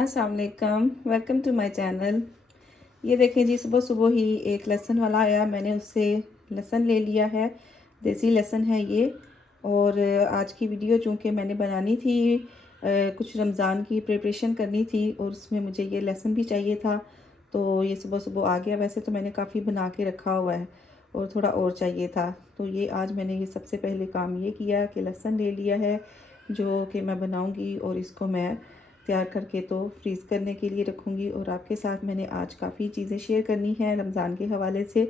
अस्सलाम वालेकुम, welcome to my channel. ये देखें जी, सुबह सुबह ही एक लहसुन वाला आया, मैंने उससे लहसुन ले लिया है। देसी लहसुन है ये। और आज की वीडियो चूँकि मैंने बनानी थी, कुछ रमज़ान की प्रिपरेशन करनी थी और उसमें मुझे ये लहसुन भी चाहिए था, तो ये सुबह सुबह आ गया। वैसे तो मैंने काफ़ी बना के रखा हुआ है और थोड़ा और चाहिए था, तो ये आज मैंने ये सबसे पहले काम ये किया कि लहसुन ले लिया है, जो कि मैं बनाऊँगी और इसको मैं तैयार करके तो फ्रीज़ करने के लिए रखूँगी। और आपके साथ मैंने आज काफ़ी चीज़ें शेयर करनी है रमज़ान के हवाले से,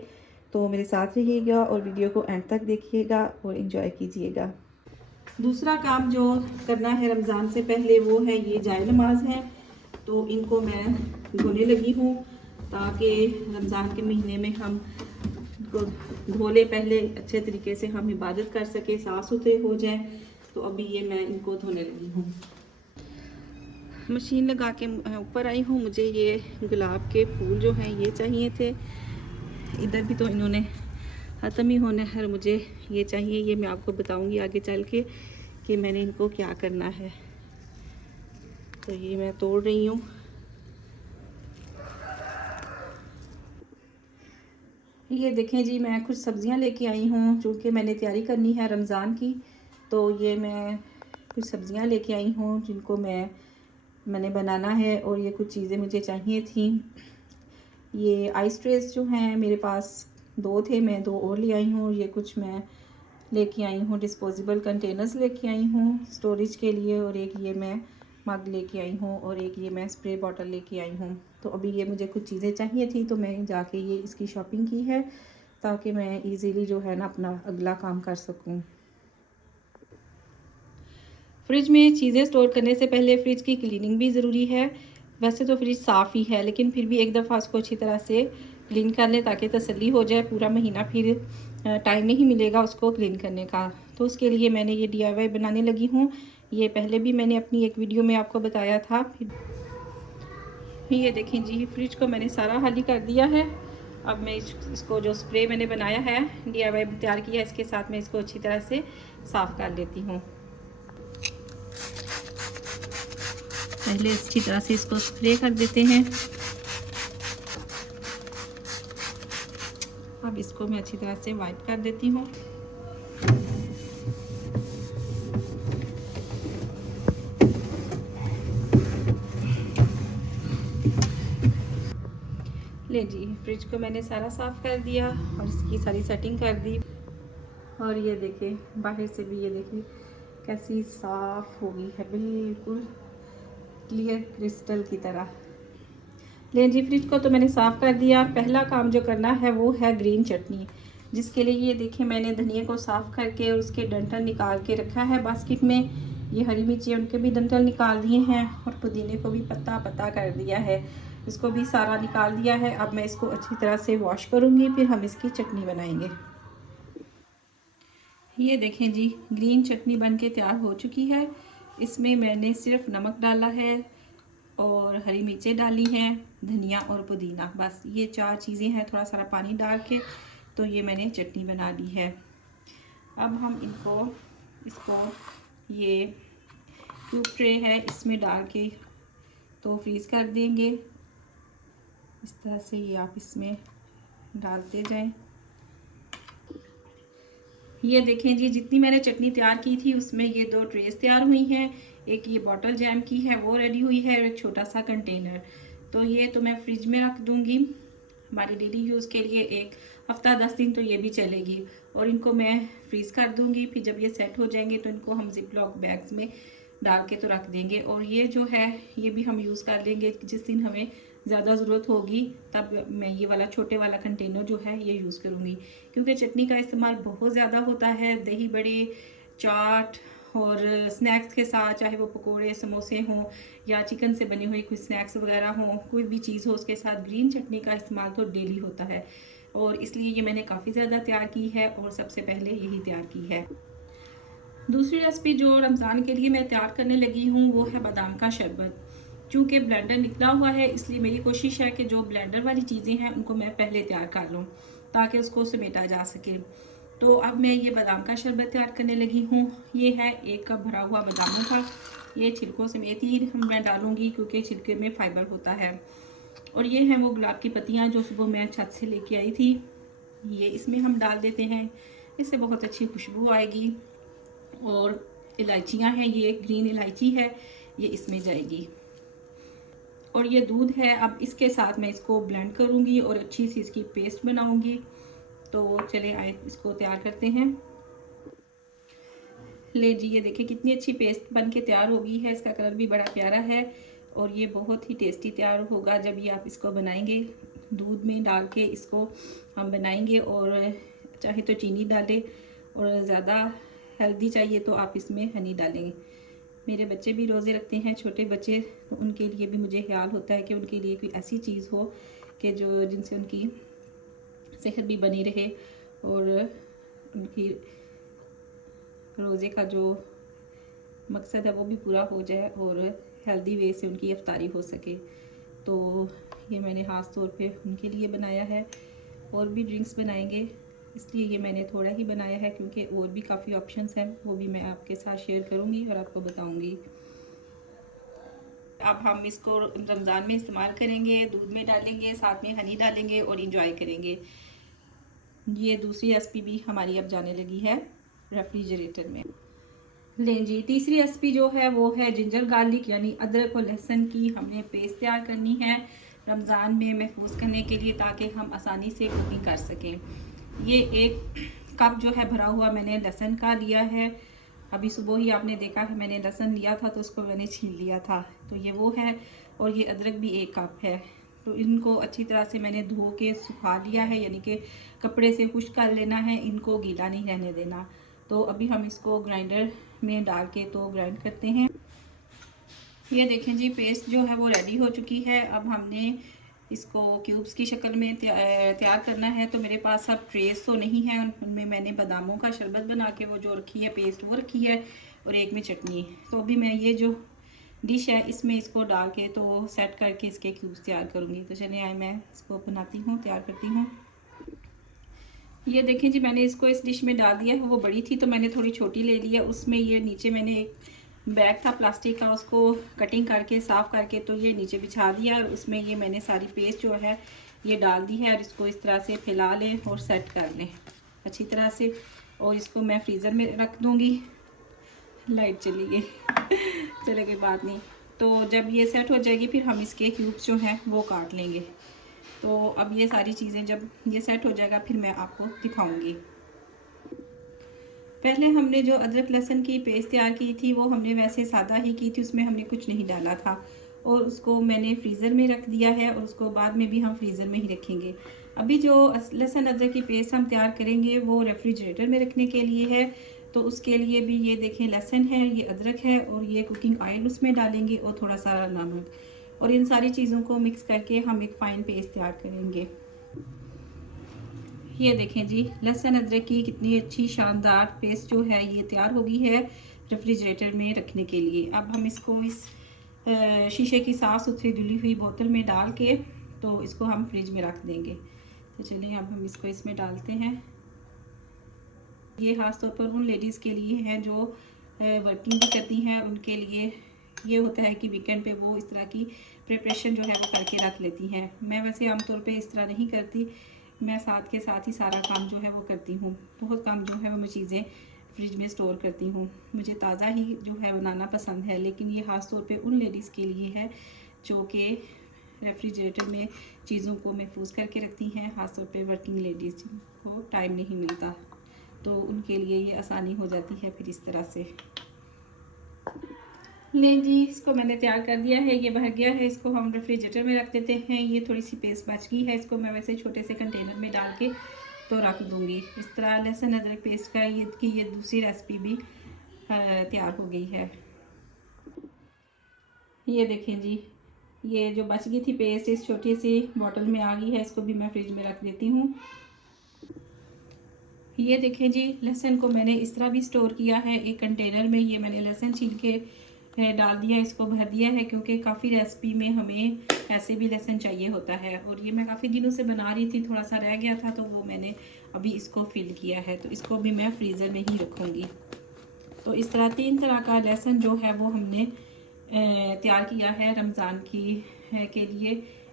तो मेरे साथ रहिएगा और वीडियो को एंड तक देखिएगा और इन्जॉय कीजिएगा। दूसरा काम जो करना है रमज़ान से पहले वो है ये जाए नमाज है, तो इनको मैं धोने लगी हूँ ताकि रमज़ान के महीने में हम धो ले पहले अच्छे तरीके से, हम इबादत कर सके, साफ़ सुथरे हो जाएं। तो अभी ये मैं इनको धोने लगी हूँ। मशीन लगा के ऊपर आई हूँ। मुझे ये गुलाब के फूल जो हैं ये चाहिए थे, इधर भी तो इन्होंने ख़त्म ही होने हैं, मुझे ये चाहिए। ये मैं आपको बताऊंगी आगे चल के कि मैंने इनको क्या करना है। तो ये मैं तोड़ रही हूँ। ये देखें जी, मैं कुछ सब्ज़ियाँ लेके आई हूँ चूँकि मैंने तैयारी करनी है रमज़ान की, तो ये मैं कुछ सब्ज़ियाँ लेके आई हूँ जिनको मैंने बनाना है। और ये कुछ चीज़ें मुझे चाहिए थी। ये आइस ट्रेस जो हैं मेरे पास 2 थे, मैं 2 और ले आई हूँ। ये कुछ मैं लेके आई हूँ डिस्पोजेबल कंटेनर्स लेके आई हूँ स्टोरेज के लिए, और एक ये मैं मग लेके आई हूँ, और एक ये मैं स्प्रे बॉटल लेके आई हूँ। तो अभी ये मुझे कुछ चीज़ें चाहिए थी, तो मैं जाके ये इसकी शॉपिंग की है ताकि मैं इजीली जो है ना अपना अगला काम कर सकूँ। फ्रिज में चीज़ें स्टोर करने से पहले फ़्रिज की क्लीनिंग भी ज़रूरी है। वैसे तो फ्रिज साफ़ ही है, लेकिन फिर भी एक दफ़ा उसको अच्छी तरह से क्लीन कर लें ताकि तसल्ली हो जाए। पूरा महीना फिर टाइम नहीं मिलेगा उसको क्लीन करने का। तो उसके लिए मैंने ये DIY बनाने लगी हूँ। ये पहले भी मैंने अपनी एक वीडियो में आपको बताया था। फिर ये देखें जी, फ्रिज को मैंने सारा खाली कर दिया है। अब मैं इसको जो स्प्रे मैंने बनाया है, DIY तैयार किया, इसके साथ मैं इसको अच्छी तरह से साफ़ कर लेती हूँ। पहले अच्छी तरह से इसको स्प्रे कर देते हैं। अब इसको मैं अच्छी तरह से वाइप कर देती हूँ। ले जी, फ्रिज को मैंने सारा साफ़ कर दिया और इसकी सारी सेटिंग कर दी। और ये देखें, बाहर से भी ये देखें कैसी साफ़ हो गई है, बिल्कुल क्लियर क्रिस्टल की तरह। ले जी, फ्रिज को तो मैंने साफ़ कर दिया। पहला काम जो करना है वो है ग्रीन चटनी, जिसके लिए ये देखिए मैंने धनिया को साफ़ करके और उसके डंठल निकाल के रखा है बास्केट में। ये हरी मिर्ची उनके भी डंठल निकाल दिए हैं और पुदीने को भी पत्ता पत्ता कर दिया है, इसको भी सारा निकाल दिया है। अब मैं इसको अच्छी तरह से वॉश करूँगी, फिर हम इसकी चटनी बनाएंगे। ये देखें जी, ग्रीन चटनी बन के तैयार हो चुकी है। इसमें मैंने सिर्फ नमक डाला है और हरी मिर्चें डाली हैं, धनिया और पुदीना, बस ये 4 चीज़ें हैं। थोड़ा सारा पानी डाल के तो ये मैंने चटनी बना ली है। अब हम इसको ये क्यूब ट्रे है इसमें डाल के तो फ्रीज़ कर देंगे। इस तरह से ये आप इसमें डालते जाएं। ये देखें जी, जितनी मैंने चटनी तैयार की थी उसमें ये 2 ट्रेस तैयार हुई हैं। एक ये बॉटल जैम की है वो रेडी हुई है, और एक छोटा सा कंटेनर। तो ये तो मैं फ्रिज में रख दूंगी हमारे डेली यूज़ के लिए, 1 हफ्ता 10 दिन तो ये भी चलेगी। और इनको मैं फ्रीज़ कर दूंगी, फिर जब ये सेट हो जाएंगे तो इनको हम जिप लॉक बैग्स में डाल के तो रख देंगे। और ये जो है ये भी हम यूज़ कर लेंगे, जिस दिन हमें ज़्यादा ज़रूरत होगी तब मैं ये वाला छोटे वाला कंटेनर जो है ये यूज़ करूँगी, क्योंकि चटनी का इस्तेमाल बहुत ज़्यादा होता है दही बड़े, चाट और स्नैक्स के साथ, चाहे वो पकोड़े समोसे हों या चिकन से बनी हुई कुछ स्नैक्स वगैरह हों, कोई भी चीज़ हो उसके साथ ग्रीन चटनी का इस्तेमाल तो डेली होता है। और इसलिए ये मैंने काफ़ी ज़्यादा तैयार की है और सबसे पहले यही तैयार की है। दूसरी रेसिपी जो रमज़ान के लिए मैं तैयार करने लगी हूँ वो है बादाम का शरबत। चूँकि ब्लेंडर निकला हुआ है इसलिए मेरी कोशिश है कि जो ब्लेंडर वाली चीज़ें हैं उनको मैं पहले तैयार कर लूँ ताकि उसको समेटा जा सके। तो अब मैं ये बादाम का शरबत तैयार करने लगी हूँ। ये है 1 कप भरा हुआ बादामों का, ये छिलकों समेत ही मैं डालूँगी क्योंकि छिलके में फाइबर होता है। और ये हैं वो गुलाब की पत्तियाँ जो सुबह मैं छत से लेके आई थी, ये इसमें हम डाल देते हैं, इससे बहुत अच्छी खुशबू आएगी। और इलायचियाँ हैं, ये ग्रीन इलायची है, ये इसमें जाएगी। और ये दूध है, अब इसके साथ मैं इसको ब्लेंड करूँगी और अच्छी सी इसकी पेस्ट बनाऊँगी। तो चले आए इसको तैयार करते हैं। ले जी, ये देखिए कितनी अच्छी पेस्ट बन के तैयार हो गई है, इसका कलर भी बड़ा प्यारा है और ये बहुत ही टेस्टी तैयार होगा जब ये आप इसको बनाएंगे। दूध में डाल के इसको हम बनाएंगे और चाहे तो चीनी डालें और ज़्यादा हेल्दी चाहिए तो आप इसमें हनी डालेंगे। मेरे बच्चे भी रोज़े रखते हैं, छोटे बच्चे, तो उनके लिए भी मुझे ख्याल होता है कि उनके लिए कोई ऐसी चीज़ हो कि जो जिनसे उनकी सेहत भी बनी रहे और उनकी रोज़े का जो मकसद है वो भी पूरा हो जाए और हेल्दी वे से उनकी इफ्तारी हो सके। तो ये मैंने ख़ास तौर पे उनके लिए बनाया है। और भी ड्रिंक्स बनाएंगे, इसलिए ये मैंने थोड़ा ही बनाया है क्योंकि और भी काफ़ी ऑप्शंस हैं, वो भी मैं आपके साथ शेयर करूँगी और आपको बताऊँगी। अब हम इसको रमज़ान में इस्तेमाल करेंगे, दूध में डालेंगे, साथ में हनी डालेंगे और इंजॉय करेंगे। ये दूसरी रेसिपी भी हमारी अब जाने लगी है रेफ्रिजरेटर में। लें जी, तीसरी रेसिपी जो है वो है जिंजर गार्लिक यानी अदरक और लहसुन की हमने पेस्ट तैयार करनी है रमज़ान में महफूज करने के लिए, ताकि हम आसानी से कुकिंग कर सकें। ये 1 कप जो है भरा हुआ मैंने लहसुन का लिया है। अभी सुबह ही आपने देखा है मैंने लहसुन लिया था तो उसको मैंने छील लिया था, तो ये वो है। और ये अदरक भी 1 कप है। तो इनको अच्छी तरह से मैंने धो के सुखा लिया है, यानी कि कपड़े से खुश्क कर लेना है, इनको गीला नहीं रहने देना। तो अभी हम इसको ग्राइंडर में डाल के तो ग्राइंड करते हैं। ये देखें जी, पेस्ट जो है वो रेडी हो चुकी है। अब हमने इसको क्यूब्स की शक्ल में तैयार करना है। तो मेरे पास अब ट्रेस तो नहीं है, उनमें मैंने बादामों का शरबत बना के वो जो रखी है पेस्ट वो रखी है और एक में चटनी। तो अभी मैं ये जो डिश है इसमें इसको डाल के तो सेट करके इसके क्यूब्स तैयार करूँगी। तो चलिए आए मैं इसको बनाती हूँ, तैयार करती हूँ। ये देखें जी, मैंने इसको इस डिश में डाल दिया है। वो बड़ी थी तो मैंने थोड़ी छोटी ले ली है। उसमें ये नीचे मैंने एक बैग था प्लास्टिक का, उसको कटिंग करके साफ़ करके तो ये नीचे बिछा दिया और उसमें ये मैंने सारी पेस्ट जो है ये डाल दी है। और इसको इस तरह से फैला लें और सेट कर लें अच्छी तरह से। और इसको मैं फ्रीज़र में रख दूँगी। लाइट चली गई चले गई, बात नहीं। तो जब ये सेट हो जाएगी फिर हम इसके क्यूब्स जो हैं वो काट लेंगे। तो अब ये सारी चीज़ें जब ये सेट हो जाएगा फिर मैं आपको दिखाऊंगी। पहले हमने जो अदरक लहसुन की पेस्ट तैयार की थी वो हमने वैसे सादा ही की थी, उसमें हमने कुछ नहीं डाला था और उसको मैंने फ्रीज़र में रख दिया है और उसको बाद में भी हम फ्रीज़र में ही रखेंगे। अभी जो लहसुन अदरक की पेस्ट हम तैयार करेंगे वो रेफ्रिजरेटर में रखने के लिए है। तो उसके लिए भी ये देखें, लहसुन है, ये अदरक है और ये कुकिंग ऑयल उसमें डालेंगे और थोड़ा सा नमक, और इन सारी चीज़ों को मिक्स करके हम एक फ़ाइन पेस्ट तैयार करेंगे। ये देखें जी, लहसुन अदरक की कितनी अच्छी शानदार पेस्ट जो है ये तैयार हो गई है रेफ्रिजरेटर में रखने के लिए। अब हम इसको इस शीशे की साफ़ सुथरी धुली हुई बोतल में डाल के तो इसको हम फ्रिज में रख देंगे। तो चलिए अब हम इसको इसमें डालते हैं। ये ख़ास तौर पर उन लेडीज़ के लिए है जो वर्किंग भी करती हैं, उनके लिए ये होता है कि वीकेंड पे वो इस तरह की प्रिपरेशन जो है वो करके रख लेती हैं। मैं वैसे आमतौर पे इस तरह नहीं करती, मैं साथ के साथ ही सारा काम जो है वो करती हूँ। बहुत काम जो है वो मैं चीज़ें फ्रिज में स्टोर करती हूँ। मुझे ताज़ा ही जो है बनाना पसंद है, लेकिन ये ख़ास तौर पे उन लेडीज़ के लिए है जो कि रेफ्रिजरेटर में चीज़ों को महफूज करके रखती हैं, ख़ास तौर पे वर्किंग लेडीज़ को टाइम नहीं मिलता, तो उनके लिए ये आसानी हो जाती है फिर इस तरह से। लें जी, इसको मैंने तैयार कर दिया है, ये भर गया है। इसको हम रेफ्रिजरेटर में रख देते हैं। ये थोड़ी सी पेस्ट बच गई है, इसको मैं वैसे छोटे से कंटेनर में डाल के तो रख दूँगी। इस तरह लहसुन अदरक पेस्ट का ये दूसरी रेसिपी भी तैयार हो गई है। ये देखें जी, ये जो बच गई थी पेस्ट इस छोटी सी बॉटल में आ गई है, इसको भी मैं फ्रिज में रख देती हूँ। ये देखें जी, लहसुन को मैंने इस तरह भी स्टोर किया है एक कंटेनर में। ये मैंने लहसुन छील के डाल दिया, इसको भर दिया है, क्योंकि काफ़ी रेसिपी में हमें ऐसे भी लहसुन चाहिए होता है। और ये मैं काफ़ी दिनों से बना रही थी, थोड़ा सा रह गया था तो वो मैंने अभी इसको फिल किया है। तो इसको भी मैं फ्रीज़र में ही रखूँगी। तो इस तरह 3 तरह का लहसुन जो है वो हमने तैयार किया है रमज़ान की के लिए।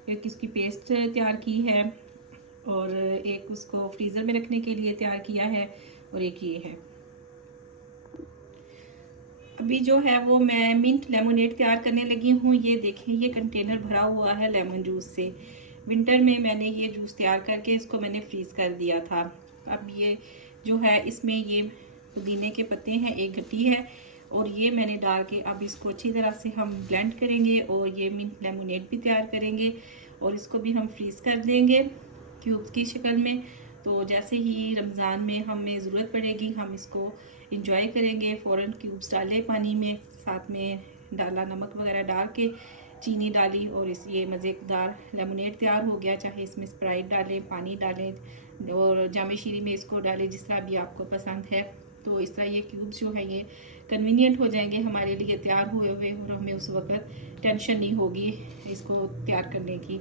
एक इसकी पेस्ट तैयार की है और एक उसको फ्रीज़र में रखने के लिए तैयार किया है और एक ये है। अभी जो है वो मैं मिंट लेमोनेड तैयार करने लगी हूँ। ये देखें, ये कंटेनर भरा हुआ है लेमन जूस से। विंटर में मैंने ये जूस तैयार करके इसको मैंने फ्रीज़ कर दिया था। अब ये जो है इसमें ये पुदीने के पत्ते हैं, एक गट्टी है और ये मैंने डाल के अब इसको अच्छी तरह से हम ब्लेंड करेंगे और ये मिंट लेमोनेड भी तैयार करेंगे और इसको भी हम फ्रीज़ कर देंगे क्यूब्स की शक्ल में। तो जैसे ही रमज़ान में हमें ज़रूरत पड़ेगी हम इसको इंजॉय करेंगे। फ़ौरन क्यूब्स डाले पानी में, साथ में डाला नमक वगैरह डाल के, चीनी डाली और इस ये मज़ेदार लेमोनेड तैयार हो गया। चाहे इसमें स्प्राइट डालें, पानी डालें और जामे शीरी में इसको डालें, जिस तरह भी आपको पसंद है। तो इस तरह ये क्यूब्स जो है ये कन्वीनियंट हो जाएंगे हमारे लिए तैयार हुए हुए और हमें उस वक़्त टेंशन नहीं होगी इसको तैयार करने की।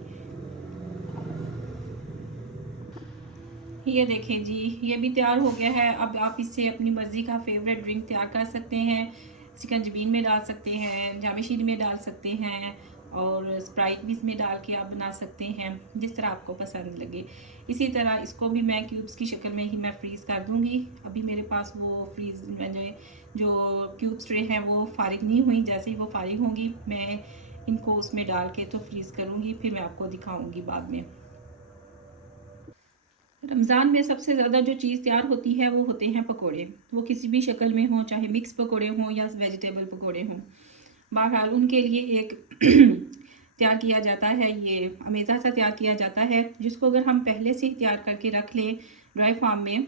ये देखें जी, ये भी तैयार हो गया है। अब आप इससे अपनी मर्ज़ी का फेवरेट ड्रिंक तैयार कर सकते हैं। सिकंजबीन में डाल सकते हैं, जामे शीरी में डाल सकते हैं और स्प्राइट भी इसमें डाल के आप बना सकते हैं, जिस तरह आपको पसंद लगे। इसी तरह इसको भी मैं क्यूब्स की शक्ल में ही मैं फ्रीज़ कर दूँगी। अभी मेरे पास वो फ्रीज़ मैंने जो क्यूब्स ट्रे हैं वो फारिग नहीं हुई। जैसे ही वो फारिग होंगी मैं इनको उसमें डाल के तो फ्रीज़ करूँगी, फिर मैं आपको दिखाऊँगी बाद में। रमज़ान में सबसे ज़्यादा जो चीज़ तैयार होती है वो होते हैं पकोड़े। वो किसी भी शक्ल में हों, चाहे मिक्स पकोड़े हों या वेजिटेबल पकोड़े हों। बहरहाल उनके लिए एक तैयार किया जाता है, ये अमेज़ा सा तैयार किया जाता है, जिसको अगर हम पहले से ही तैयार करके रख लें ड्राई फार्म में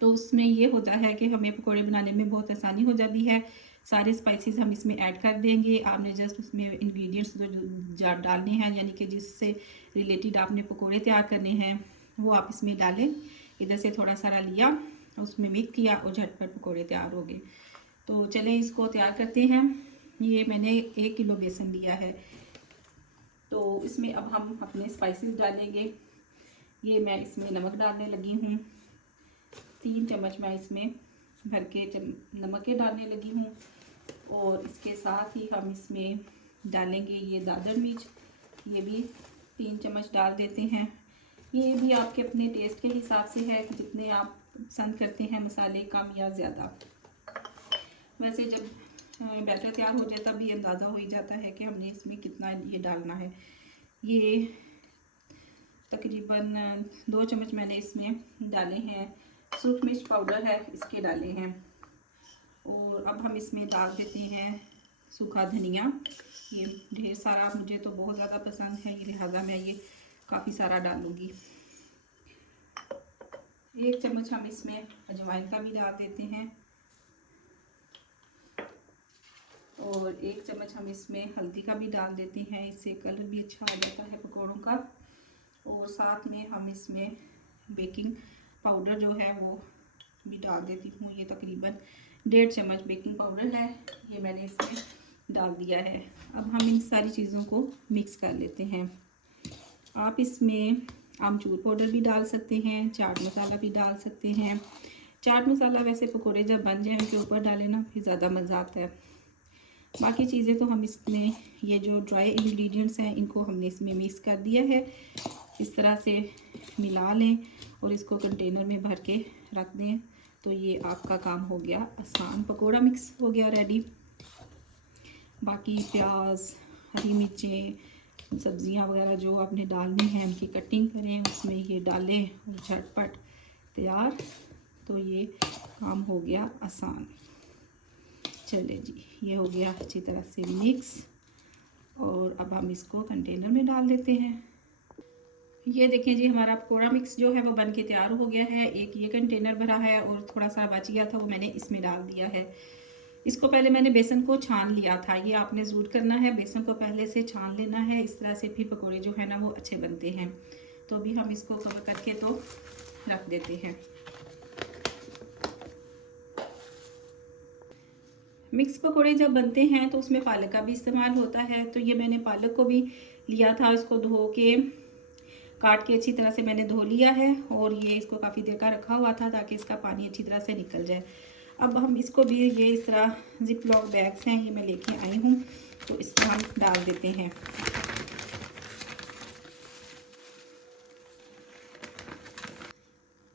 तो उसमें ये होता है कि हमें पकोड़े बनाने में बहुत आसानी हो जाती है। सारे स्पाइसेस हम इसमें ऐड कर देंगे। आपने जस्ट उसमें इंग्रेडिएंट्स जो डालने हैं, यानी कि जिससे रिलेटेड आपने पकोड़े तैयार करने हैं वो आप इसमें डालें। इधर से थोड़ा सारा लिया, उसमें मिक्स किया और झटपट पकोड़े तैयार हो गए। तो चलें इसको तैयार करते हैं। ये मैंने 1 किलो बेसन लिया है, तो इसमें अब हम अपने स्पाइसेस डालेंगे। ये मैं इसमें नमक डालने लगी हूँ, 3 चम्मच मैं इसमें भर के नमक के डालने लगी हूँ और इसके साथ ही हम इसमें डालेंगे ये दादर मिर्च, ये भी 3 चम्मच डाल देते हैं। ये भी आपके अपने टेस्ट के हिसाब से है कि जितने आप पसंद करते हैं मसाले, कम या ज़्यादा। वैसे जब बैटर तैयार हो जाए तब भी अंदाज़ा हो ही जाता है कि हमने इसमें कितना ये डालना है। ये तकरीबन 2 चम्मच मैंने इसमें डाले हैं। सूख मिर्च पाउडर है, इसके डाले हैं। और अब हम इसमें डाल देते हैं सूखा धनिया। ये ढेर सारा मुझे तो बहुत ज़्यादा पसंद है, लिहाजा मैं ये काफ़ी सारा डालूँगी। 1 चम्मच हम इसमें अजवाइन का भी डाल देते हैं और 1 चम्मच हम इसमें हल्दी का भी डाल देते हैं, इससे कलर भी अच्छा आ जाता है पकौड़ों का। और साथ में हम इसमें बेकिंग पाउडर जो है वो भी डाल देती हूँ। ये तकरीबन 1.5 चम्मच बेकिंग पाउडर है, ये मैंने इसमें डाल दिया है। अब हम इन सारी चीज़ों को मिक्स कर लेते हैं। आप इसमें आमचूर पाउडर भी डाल सकते हैं, चाट मसाला भी डाल सकते हैं। चाट मसाला वैसे पकोड़े जब बन जाए उनके ऊपर डालें ना, फिर ज़्यादा मज़ा आता है। बाकी चीज़ें तो हम इसमें ये जो ड्राई इंग्रेडिएंट्स हैं इनको हमने इसमें मिक्स कर दिया है। इस तरह से मिला लें और इसको कंटेनर में भर के रख दें, तो ये आपका काम हो गया आसान। पकोड़ा मिक्स हो गया रेडी। बाकी प्याज, हरी मिर्चें, सब्जियां वगैरह जो आपने डालनी है उनकी कटिंग करें, उसमें ये डालें और झटपट तैयार। तो ये काम हो गया आसान। चले जी, ये हो गया अच्छी तरह से मिक्स और अब हम इसको कंटेनर में डाल देते हैं। ये देखें जी, हमारा पकोड़ा मिक्स जो है वो बन के तैयार हो गया है। एक ये कंटेनर भरा है और थोड़ा सा बच गया था, वो मैंने इसमें डाल दिया है। इसको पहले मैंने बेसन को छान लिया था, ये आपने ज़रूर करना है, बेसन को पहले से छान लेना है। इस तरह से फिर पकोड़े जो है ना वो अच्छे बनते हैं। तो अभी हम इसको कवर करके तो रख देते हैं। मिक्स पकोड़े जब बनते हैं तो उसमें पालक का भी इस्तेमाल होता है। तो ये मैंने पालक को भी लिया था, इसको धो के काट के अच्छी तरह से मैंने धो लिया है और ये इसको काफ़ी देर का रखा हुआ था ताकि इसका पानी अच्छी तरह से निकल जाए। अब हम इसको भी, ये इस तरह जिप लॉक बैग्स हैं, ये मैं लेके आई हूँ, तो इसको हम डाल देते हैं।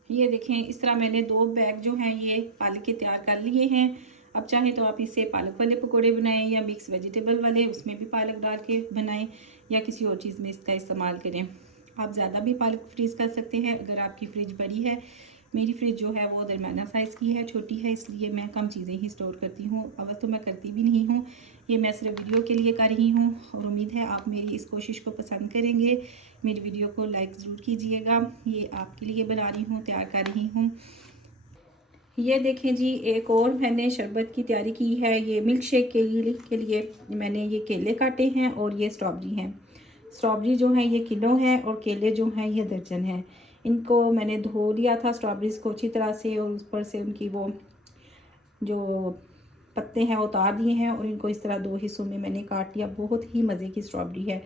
ये देखें, इस तरह मैंने 2 बैग जो हैं ये पालक के तैयार कर लिए हैं। अब चाहे तो आप इससे पालक वाले पकोड़े बनाएं या मिक्स वेजिटेबल वाले, उसमें भी पालक डाल के बनाएं, या किसी और चीज़ में इसका इस्तेमाल करें। आप ज़्यादा भी पालक फ्रीज़ कर सकते हैं अगर आपकी फ्रिज बड़ी है। मेरी फ्रिज जो है वो दरमियाना साइज़ की है, छोटी है, इसलिए मैं कम चीज़ें ही स्टोर करती हूँ। अवल तो मैं करती भी नहीं हूँ, ये मैं सिर्फ वीडियो के लिए कर रही हूँ, और उम्मीद है आप मेरी इस कोशिश को पसंद करेंगे। मेरी वीडियो को लाइक ज़रूर कीजिएगा। ये आपके लिए बना रही हूँ, तैयार कर रही हूँ। ये देखें जी, एक और मैंने शरबत की तैयारी की है। ये मिल्क शेक के लिए मैंने ये केले काटे हैं और ये स्ट्रॉबेरी हैं। स्ट्रॉबेरी जो है ये किलो है और केले जो हैं ये दर्जन हैं। इनको मैंने धो लिया था स्ट्रॉबेरीज़ को अच्छी तरह से, और ऊपर से उनकी वो जो पत्ते हैं वो उतार दिए हैं, और इनको इस तरह 2 हिस्सों में मैंने काट लिया। बहुत ही मज़े की स्ट्रॉबेरी है।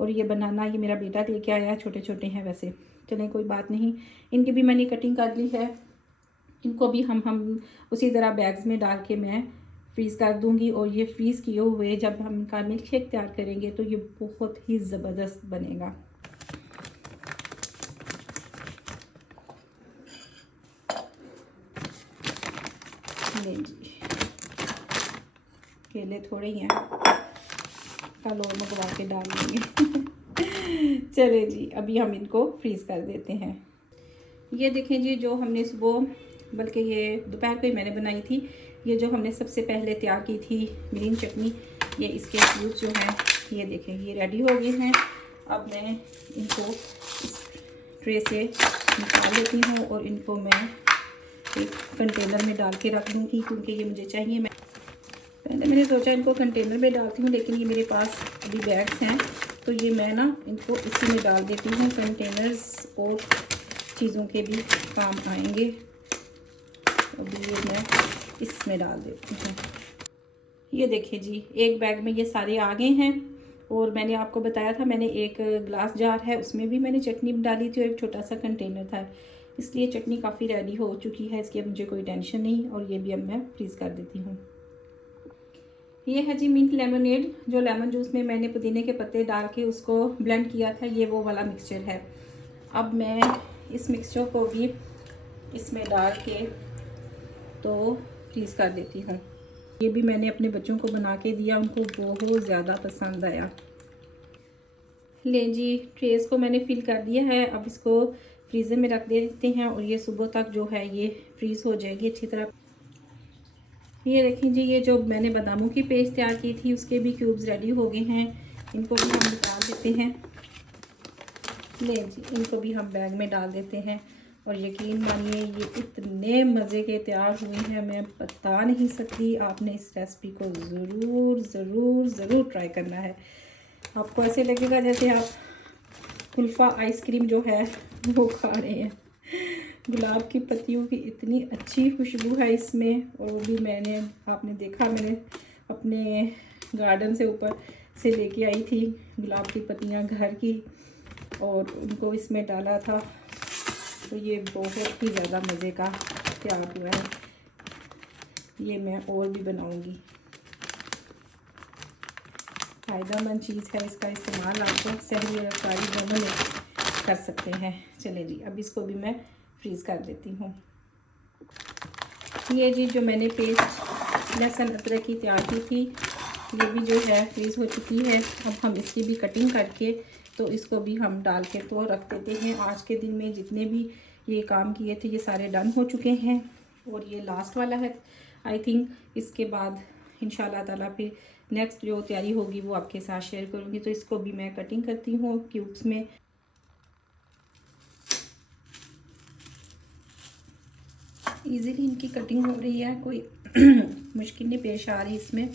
और ये बनाना ये मेरा बेटा लेके आया, छोटे छोटे हैं वैसे, चलें कोई बात नहीं। इनकी भी मैंने कटिंग कर ली है। इनको भी हम उसी तरह बैग्स में डाल के मैं फ्रीज़ कर दूंगी, और ये फ्रीज़ किए हुए जब हम इनका मिल्क शेक तैयार करेंगे तो ये बहुत ही ज़बरदस्त बनेगा। ले जी, केले थोड़े ही हैं, कल और मंगवा के डाल देंगे। चले जी, अभी हम इनको फ्रीज़ कर देते हैं। ये देखें जी, जो हमने सुबह, बल्कि ये दोपहर को ही मैंने बनाई थी, ये जो हमने सबसे पहले तैयार की थी ग्रीन चटनी, ये इसके फ्रूट्स जो हैं ये देखें ये रेडी हो गए हैं। अब मैं इनको इस ट्रे से निकाल लेती हूँ और इनको मैं एक कंटेनर में डाल के रख दूँगी, क्योंकि ये मुझे चाहिए। पहले मैंने सोचा इनको कंटेनर में डालती हूँ, लेकिन ये मेरे पास अभी बैग्स हैं, तो ये मैं ना इनको इसी में डाल देती हूँ। कंटेनर्स और चीज़ों के भी काम आएंगे। अभी ये मैं इसमें डाल देती हूँ। ये देखिए जी, एक बैग में ये सारे आ गए हैं। और मैंने आपको बताया था, मैंने एक ग्लास जार है, उसमें भी मैंने चटनी डाली थी, और एक छोटा सा कंटेनर था, इसलिए चटनी काफ़ी रेडी हो चुकी है। इसकी अब मुझे कोई टेंशन नहीं, और ये भी अब मैं फ्रीज़ कर देती हूँ। ये है जी मिंट लेमनेड, जो लेमन जूस में मैंने पुदीने के पत्ते डाल के उसको ब्लेंड किया था, ये वो वाला मिक्सचर है। अब मैं इस मिक्सचर को भी इसमें डाल के तो फ्रीज़ कर देती हूँ। ये भी मैंने अपने बच्चों को बना के दिया, उनको बहुत ज़्यादा पसंद आया। ले जी, ट्रेस को मैंने फिल कर दिया है। अब इसको फ्रीज़र में रख देते हैं, और ये सुबह तक जो है ये फ्रीज़ हो जाएगी अच्छी तरह। ये देखें जी, ये जो मैंने बादामों की पेस्ट तैयार की थी उसके भी क्यूब्स रेडी हो गए हैं। इनको भी हम निकाल देते हैं। ले जी, इनको भी हम बैग में डाल देते हैं, और यकीन मानिए ये इतने मज़े के तैयार हुए हैं, मैं बता नहीं सकती। आपने इस रेसिपी को ज़रूर ज़रूर ज़रूर ट्राई करना है। आपको ऐसे लगेगा जैसे आप कुल्फ़ा आइसक्रीम जो है वो खा रहे हैं। गुलाब की पत्तियों की इतनी अच्छी खुशबू है इसमें, और वो भी आपने देखा, मैंने अपने गार्डन से ऊपर से लेके आई थी गुलाब की पत्तियां घर की, और उनको इसमें डाला था, तो ये बहुत ही ज़्यादा मज़े का तैयार हुआ है। ये मैं और भी बनाऊंगी। फ़ायदेमंद चीज़ है, इसका इस्तेमाल आपको सहरी और अफ्तारी दोनों में कर सकते हैं। चले जी, अब इसको भी मैं फ्रीज़ कर देती हूँ। ये जी, जो मैंने पेस्ट लहसुन अदरक की तैयार की थी, ये भी जो है फ्रीज़ हो चुकी है। अब हम इसकी भी कटिंग करके तो इसको भी हम डाल के तो रख देते हैं। आज के दिन में जितने भी ये काम किए थे ये सारे डन हो चुके हैं, और ये लास्ट वाला है आई थिंक। इसके बाद इंशाल्लाह ताला फिर नेक्स्ट जो तैयारी होगी वो आपके साथ शेयर करूँगी। तो इसको भी मैं कटिंग करती हूँ क्यूब्स में। इजीली इनकी कटिंग हो रही है, कोई मुश्किल नहीं पेश आ रही इसमें।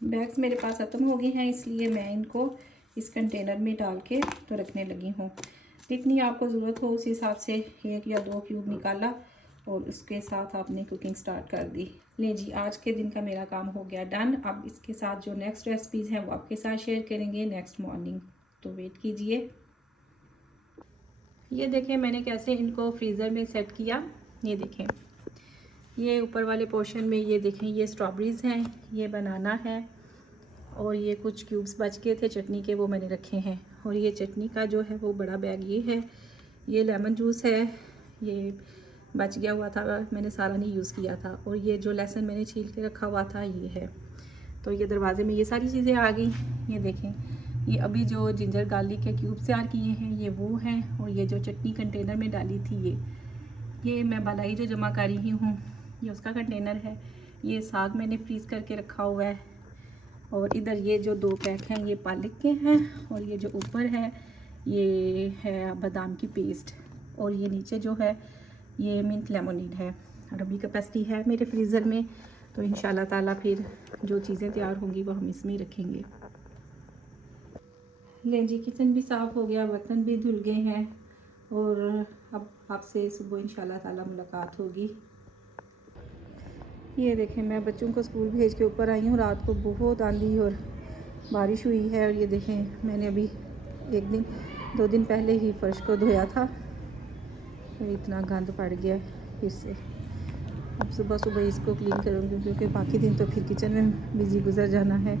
बैग्स मेरे पास ख़त्म हो गए हैं, इसलिए मैं इनको इस कंटेनर में डाल के तो रखने लगी हूँ। जितनी आपको ज़रूरत हो उस हिसाब से 1 या 2 क्यूब निकाला, और उसके साथ आपने कुकिंग स्टार्ट कर दी। ले जी, आज के दिन का मेरा काम हो गया डन। अब इसके साथ जो नेक्स्ट रेसिपीज़ हैं वो आपके साथ शेयर करेंगे नेक्स्ट मॉर्निंग, तो वेट कीजिए। ये देखें मैंने कैसे इनको फ्रीज़र में सेट किया। ये देखें, ये ऊपर वाले पोर्शन में ये देखें, ये स्ट्रॉबेरीज़ हैं, ये बनाना है, और ये कुछ क्यूब्स बच गए थे चटनी के, वो मैंने रखे हैं। और ये चटनी का जो है वो बड़ा बैग ये है, ये लेमन जूस है, ये बच गया हुआ था, मैंने सारा नहीं यूज़ किया था। और ये जो लहसुन मैंने छील के रखा हुआ था ये है। तो ये दरवाजे में ये सारी चीज़ें आ गई। ये देखें, ये अभी जो जिंजर गार्लिक के क्यूब्स तैयार किए हैं ये वो हैं, और ये जो चटनी कंटेनर में डाली थी ये मैं बालाई जो जमा कर रही हूँ, ये उसका कंटेनर है। ये साग मैंने फ्रीज़ करके रखा हुआ है। और इधर ये जो 2 पैक हैं ये पालक के हैं, और ये जो ऊपर है ये है बादाम की पेस्ट, और ये नीचे जो है ये मिंट लेमोनेड है। और अभी कैपेसिटी है मेरे फ्रीज़र में, तो इंशाल्लाह ताला फिर जो चीज़ें तैयार होंगी वो हम इसमें ही रखेंगे। ले जी, किचन भी साफ़ हो गया, बर्तन भी धुल गए हैं, और अब आपसे सुबह इंशाल्लाह ताला मुलाकात होगी। ये देखें, मैं बच्चों को स्कूल भेज के ऊपर आई हूँ। रात को बहुत आंधी और बारिश हुई है, और ये देखें मैंने अभी 2 दिन पहले ही फर्श को धोया था, तो इतना गंद पड़ गया है फिर से। अब सुबह सुबह इसको क्लीन करूँगी, क्योंकि बाकी दिन तो फिर किचन में बिज़ी गुजर जाना है।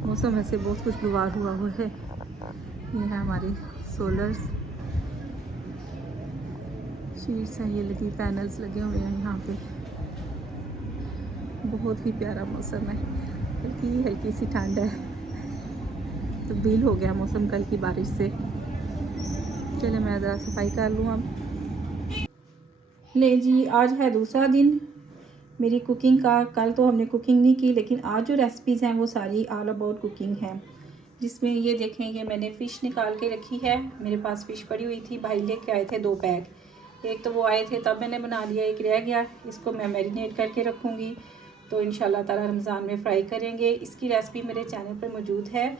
मौसम ऐसे बहुत खुशगवार हुआ है। ये है हमारी सोलर्स शीट्स हैं, ये लगी पैनल्स लगे हुए हैं यहाँ पे। बहुत ही प्यारा मौसम है, हल्की हल्की सी ठंड है, तब्दील हो गया मौसम कल की बारिश से। चले मैं ज़रा सफाई कर लूँ अब। ले जी, आज है दूसरा दिन मेरी कुकिंग का। कल तो हमने कुकिंग नहीं की, लेकिन आज जो रेसिपीज़ हैं वो सारी ऑल अबाउट कुकिंग हैं। जिसमें ये देखें, ये मैंने फ़िश निकाल के रखी है। मेरे पास फ़िश पड़ी हुई थी, भाई लेके आए थे 2 पैक। एक तो वो आए थे तब मैंने बना लिया, एक रह गया, इसको मैं मैरिनेट करके रखूँगी, तो इंशाल्लाह ताला रमज़ान में फ्राई करेंगे। इसकी रेसिपी मेरे चैनल पर मौजूद है,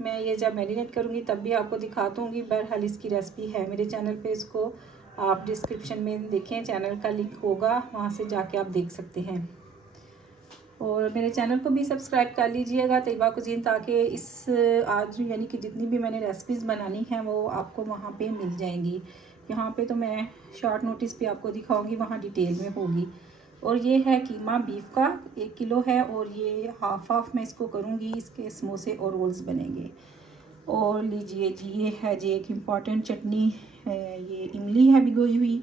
मैं ये जब मैरिनेट करूँगी तब भी आपको दिखा दूँगी। बहरहाल इसकी रेसिपी है मेरे चैनल पे, इसको आप डिस्क्रिप्शन में देखें, चैनल का लिंक होगा, वहाँ से जाके आप देख सकते हैं। और मेरे चैनल को भी सब्सक्राइब कर लीजिएगा तैयबा कुज़ीन, ताकि इस आज यानी कि जितनी भी मैंने रेसिपीज़ बनानी हैं वो आपको वहाँ पे मिल जाएंगी। यहाँ पे तो मैं शॉर्ट नोटिस पे आपको दिखाऊंगी, वहाँ डिटेल में होगी। और ये है कीमा बीफ का 1 किलो है, और ये हाफ मैं इसको करूँगी, इसके समोसे और रोल्स बनेंगे। और लीजिए जी, ये है जी एक इम्पॉर्टेंट चटनी है, ये इमली है भिगोई हुई,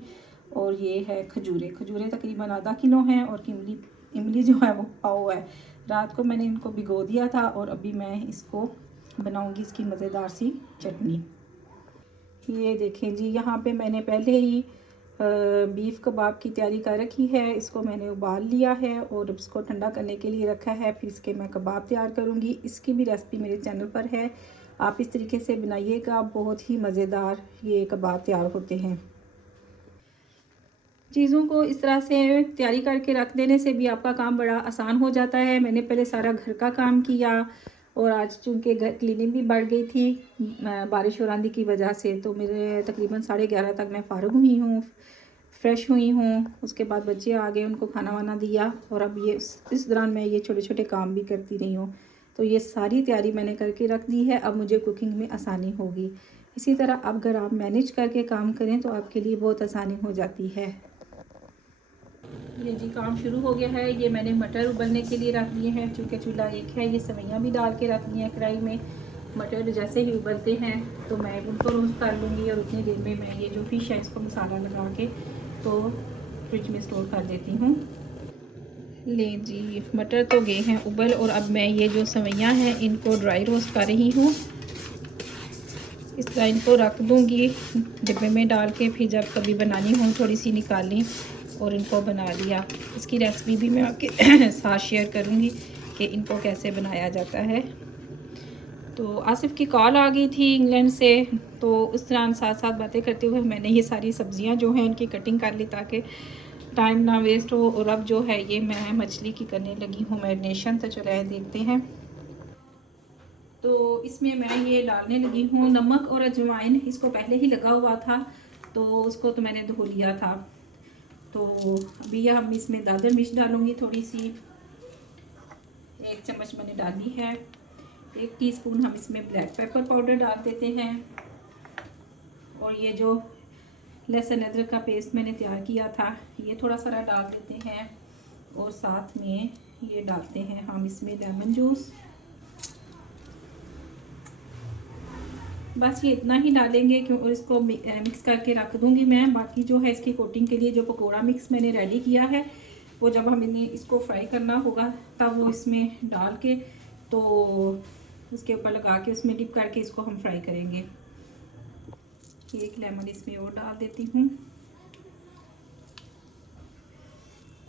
और ये है खजूरें तकरीबन आधा किलो हैं, और इमली जो है वो पाव है। रात को मैंने इनको भिगो दिया था, और अभी मैं इसको बनाऊंगी इसकी मज़ेदार सी चटनी। ये देखें जी, यहाँ पे मैंने पहले ही बीफ कबाब की तैयारी कर रखी है। इसको मैंने उबाल लिया है और इसको ठंडा करने के लिए रखा है, फिर इसके मैं कबाब तैयार करूँगी। इसकी भी रेसिपी मेरे चैनल पर है, आप इस तरीके से बनाइएगा, बहुत ही मज़ेदार ये कबाब तैयार होते हैं। चीज़ों को इस तरह से तैयारी करके रख देने से भी आपका काम बड़ा आसान हो जाता है। मैंने पहले सारा घर का काम किया, और आज चूँकि घर क्लीनिंग भी बढ़ गई थी बारिश और आंधी की वजह से, तो मेरे तकरीबन 11:30 तक मैं फ़ारिग हुई हूँ, फ्रेश हुई हूँ। उसके बाद बच्चे आ गए, उनको खाना वाना दिया, और अब ये इस दौरान मैं ये छोटे छोटे काम भी करती रही हूँ। तो ये सारी तैयारी मैंने करके रख दी है, अब मुझे कुकिंग में आसानी होगी। इसी तरह अब अगर आप मैनेज करके काम करें तो आपके लिए बहुत आसानी हो जाती है। ये जी काम शुरू हो गया है। ये मैंने मटर उबलने के लिए रख दिए हैं, चूँकि चूल्हा एक है। ये सवैयाँ भी डाल के रख दी हैं कढ़ाई में। मटर जैसे ही उबलते हैं तो मैं उनको रोस्ट कर लूँगी, और उतनी देर में मैं ये जो फ़िश है इसको मसाला लगा के तो फ्रिज में स्टोर कर देती हूँ। ले जी, मटर तो गए हैं उबल, और अब मैं ये जो सवैयाँ हैं इनको ड्राई रोस्ट कर रही हूँ। इस तरह इनको रख दूँगी डिब्बे में डाल के, फिर जब कभी बनानी हो थोड़ी सी निकाली और इनको बना लिया। इसकी रेसिपी भी मैं आपके साथ शेयर करूँगी कि इनको कैसे बनाया जाता है। तो आसिफ की कॉल आ गई थी इंग्लैंड से, तो उस दौरान साथ साथ बातें करते हुए मैंने ये सारी सब्ज़ियाँ जो हैं इनकी कटिंग कर ली ताकि टाइम ना वेस्ट हो। और अब जो है ये मैं मछली की करने लगी हूँ मैरिनेशन, तो चलाए देखते हैं। तो इसमें मैं ये डालने लगी हूँ नमक और अजवाइन। इसको पहले ही लगा हुआ था, तो उसको तो मैंने धो लिया था। तो अभी हम इसमें दादर मिर्च डालूँगी थोड़ी सी, 1 चम्मच मैंने डाली है। 1 टीस्पून हम इसमें ब्लैक पेपर पाउडर डाल देते हैं। और ये जो लहसुन अदरक का पेस्ट मैंने तैयार किया था, ये थोड़ा सारा डाल देते हैं। और साथ में ये डालते हैं हम इसमें लेमन जूस। बस ये इतना ही डालेंगे क्यों, और इसको मिक्स करके रख दूंगी मैं। बाकी जो है इसकी कोटिंग के लिए जो पकोड़ा मिक्स मैंने रेडी किया है, वो जब हमें इसको फ्राई करना होगा तब वो इसमें डाल के तो उसके ऊपर लगा के उसमें डिप करके इसको हम फ्राई करेंगे। एक लेमन इसमें और डाल देती हूँ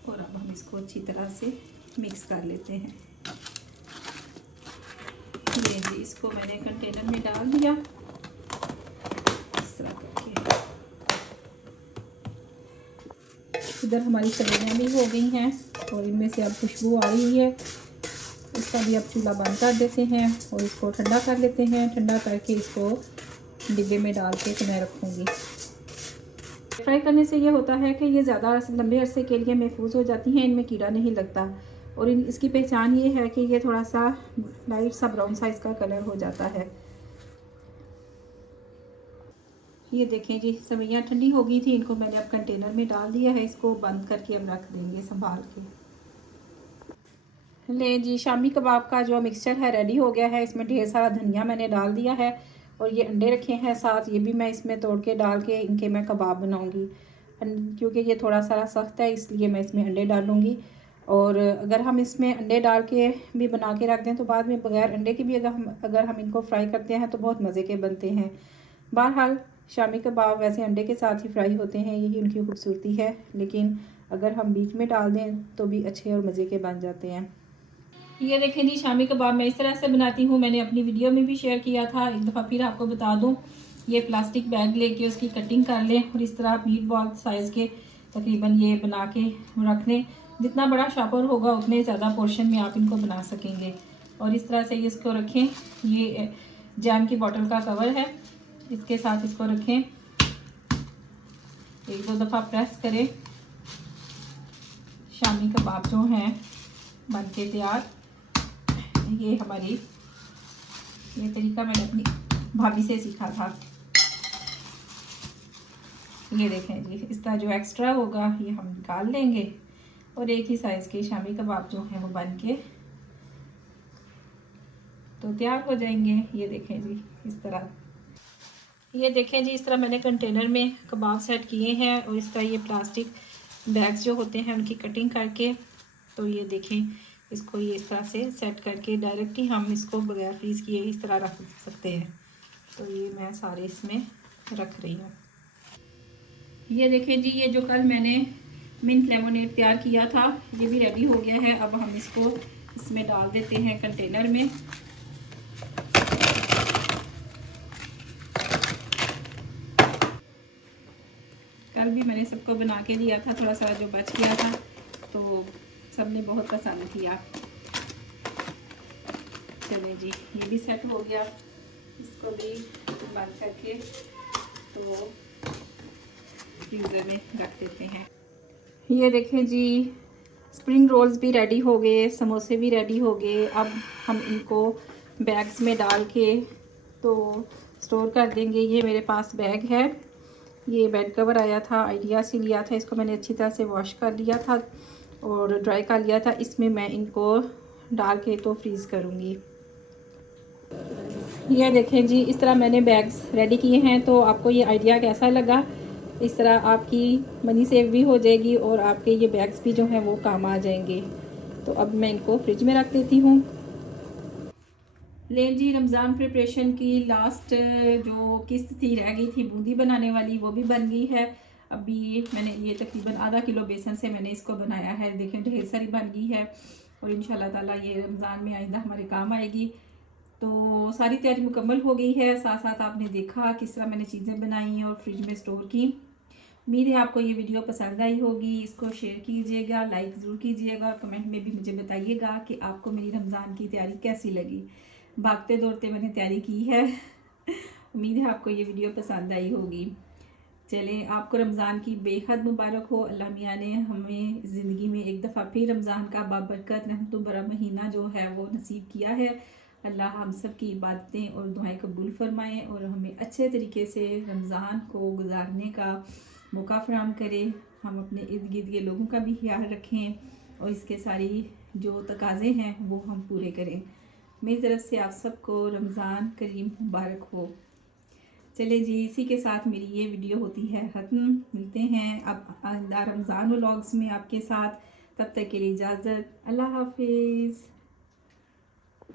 और अब हम इसको अच्छी तरह से मिक्स कर लेते हैं। ये जी इसको मैंने कंटेनर में डाल दिया इस तरह करके। इधर हमारी सब्जियाँ भी हो गई हैं और इनमें से अब खुशबू आ रही है। इसका भी अब चूल्हा बंद कर देते हैं और इसको ठंडा कर लेते हैं। ठंडा करके इसको डिब्बे में डाल के मैं रखूँगी। फ्राई करने से ये होता है कि ये ज़्यादा लंबे अरसे के लिए महफूज हो जाती हैं, इनमें कीड़ा नहीं लगता। और इसकी पहचान ये है कि ये थोड़ा सा लाइट सा ब्राउन साइज़ का कलर हो जाता है। ये देखें जी सब्जियाँ ठंडी हो गई थी, इनको मैंने अब कंटेनर में डाल दिया है। इसको बंद करके हम रख देंगे संभाल के। ले जी शामी कबाब का जो मिक्सचर है रेडी हो गया है। इसमें ढेर सारा धनिया मैंने डाल दिया है और ये अंडे रखे हैं साथ, ये भी मैं इसमें तोड़ के डाल के इनके मैं कबाब बनाऊंगी। क्योंकि ये थोड़ा सा सख्त है इसलिए मैं इसमें अंडे डालूंगी। और अगर हम इसमें अंडे डाल के भी बना के रख दें तो बाद में बगैर अंडे के भी अगर हम इनको फ्राई करते हैं तो बहुत मज़े के बनते हैं। बहरहाल शामी कबाब वैसे अंडे के साथ ही फ्राई होते हैं, यही उनकी खूबसूरती है। लेकिन अगर हम बीच में डाल दें तो भी अच्छे और मज़े के बन जाते हैं। ये देखें जी शामी कबाब मैं इस तरह से बनाती हूँ। मैंने अपनी वीडियो में भी शेयर किया था, एक दफ़ा फिर आपको बता दूँ। ये प्लास्टिक बैग लेके उसकी कटिंग कर लें और इस तरह मीट बॉल साइज़ के तकरीबन ये बना के रख लें। जितना बड़ा शॉपर होगा उतने ज़्यादा पोर्शन में आप इनको बना सकेंगे। और इस तरह से ये इसको रखें। ये जैम की बोतल का कवर है, इसके साथ इसको रखें, एक दो दफ़ा प्रेस करें। शामी कबाब जो हैं बन के तैयार। ये हमारी ये तरीका मैंने अपनी भाभी से सीखा था। ये देखें जी इस तरह जो एक्स्ट्रा होगा ये हम निकाल लेंगे और एक ही साइज़ के शामी कबाब जो हैं वो बन के तो तैयार हो जाएंगे। ये देखें जी इस तरह, ये देखें जी इस तरह मैंने कंटेनर में कबाब सेट किए हैं और इस तरह ये प्लास्टिक बैग्स जो होते हैं उनकी कटिंग करके तो ये देखें इसको ये इस तरह से सेट करके डायरेक्ट ही हम इसको बगैर फ्रीज़ किए इस तरह रख सकते हैं। तो ये मैं सारे इसमें रख रही हूँ। ये देखें जी ये जो कल मैंने मिंट लेमोनेड तैयार किया था ये भी रेडी हो गया है। अब हम इसको इसमें डाल देते हैं कंटेनर में। कल भी मैंने सबको बना के दिया था, थोड़ा सा जो बच गया था तो सबने बहुत पसंद किया। चलें जी ये भी सेट हो गया, इसको भी बंद करके तो फ्रीज़र में रख देते हैं। ये देखें जी स्प्रिंग रोल्स भी रेडी हो गए, समोसे भी रेडी हो गए। अब हम इनको बैग्स में डाल के तो स्टोर कर देंगे। ये मेरे पास बैग है, ये बेड कवर आया था, आइडिया से लिया था। इसको मैंने अच्छी तरह से वॉश कर लिया था और ड्राई कर लिया था। इसमें मैं इनको डाल के तो फ्रीज़ करूँगी। ये देखें जी इस तरह मैंने बैग्स रेडी किए हैं। तो आपको ये आइडिया कैसा लगा? इस तरह आपकी मनी सेव भी हो जाएगी और आपके ये बैग्स भी जो हैं वो काम आ जाएंगे। तो अब मैं इनको फ्रिज में रख देती हूँ। लें जी रमज़ान प्रिपरेशन की लास्ट जो किस्त थी रह गई थी बूंदी बनाने वाली, वो भी बन गई है। अभी मैंने ये तकरीबन आधा किलो बेसन से मैंने इसको बनाया है। देखें ढेर सारी बन गई है और इंशाल्लाह ताला ये रमज़ान में आइंदा हमारे काम आएगी। तो सारी तैयारी मुकम्मल हो गई है। साथ साथ आपने देखा किस तरह मैंने चीज़ें बनाई और फ्रिज में स्टोर की। उम्मीद है आपको ये वीडियो पसंद आई होगी। इसको शेयर कीजिएगा, लाइक ज़रूर कीजिएगा और कमेंट में भी मुझे बताइएगा कि आपको मेरी रमज़ान की तैयारी कैसी लगी। भागते दौड़ते मैंने तैयारी की है। उम्मीद है आपको ये वीडियो पसंद आई होगी। चलें आपको रमज़ान की बेहद मुबारक हो। अल्लाह मियाँ ने हमें ज़िंदगी में एक दफ़ा फिर रमज़ान का बाबरकत रहमतों भरा महीना जो है वो नसीब किया है। अल्लाह हम सब की इबादतें और दुआएं कबूल फरमाएँ और हमें अच्छे तरीके से रमज़ान को गुजारने का मौका फराहम करे। हम अपने इर्द गिर्द के लोगों का भी ख्याल रखें और इसके सारी जो तकाज़े हैं वो हम पूरे करें। मेरी तरफ से आप सबको रमज़ान करीम मुबारक हो। चले जी, इसी के साथ मेरी ये वीडियो होती है ख़त्म। मिलते हैं अब आइंदा रमज़ान व्लॉग्स में आपके साथ। तब तक के लिए इजाज़त। अल्लाह हाफिज़।